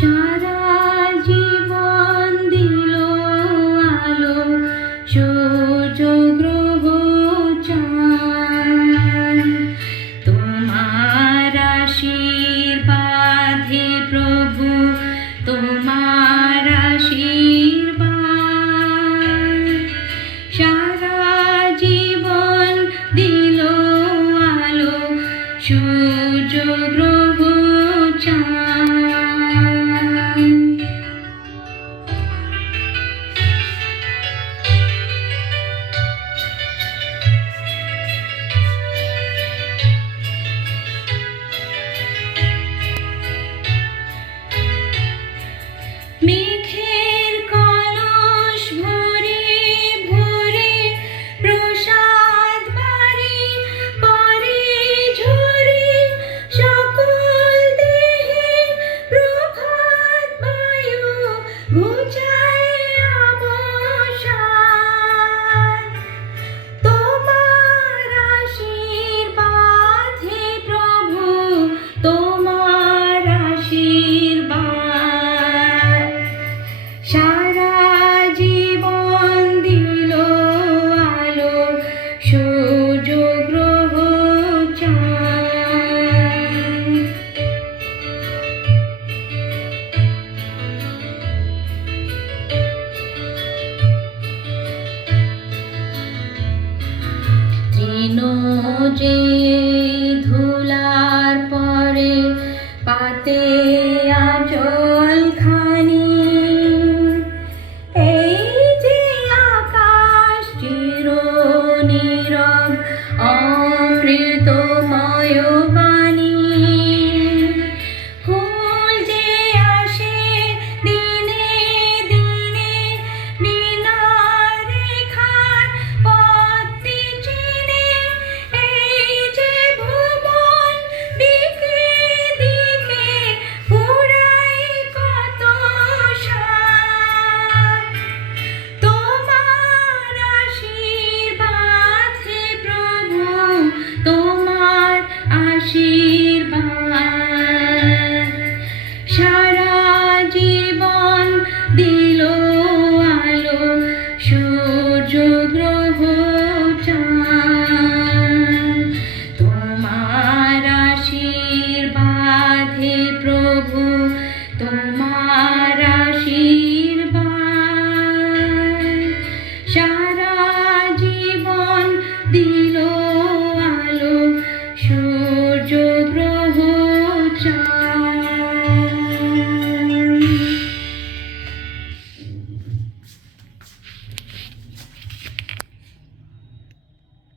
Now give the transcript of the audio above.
সারা জীবন দিল আলো, সূর্য গ্রহ চাঁদ। তোমার আশীর্বাদে প্রভু, তোমার আশীর্বাদ। সারা জীবন দিল আলো, সূর্য গ্রহ চাঁদ। মেঘের কলস ভরে ভরে প্রসাদ বাড়ি পরে ঝরে, সকল দেহে প্রভাত বায়ু ঘুচায় অবসাদ। তোমার আশীর্বাদ হে প্রভু, তোমার আশীর্বাদ। সারা জীবন দিল আলো, সূর্য গ্রহ চাঁদ। তৃণ যে ধুলার পরে পাতে আঁচল খানি, এই যে আকাশ চির নীরব অমৃতময় বাণী। ফুল যে আসে দিনে দিনে বিনা রেখার পথটি চিনে, এই যে ভুবন দিকে দিকে পুরাই কত সার। তোমার আশীর্বাদ হে প্রভু, তোমার আশীর্বাদ। সারা জীবন দিল আলো, সূর্য গ্রহ চাঁদ। তোমার আশীর্বাদ হে প্রভু, তোমার আশীর্বাদ। সারা জীবন দিল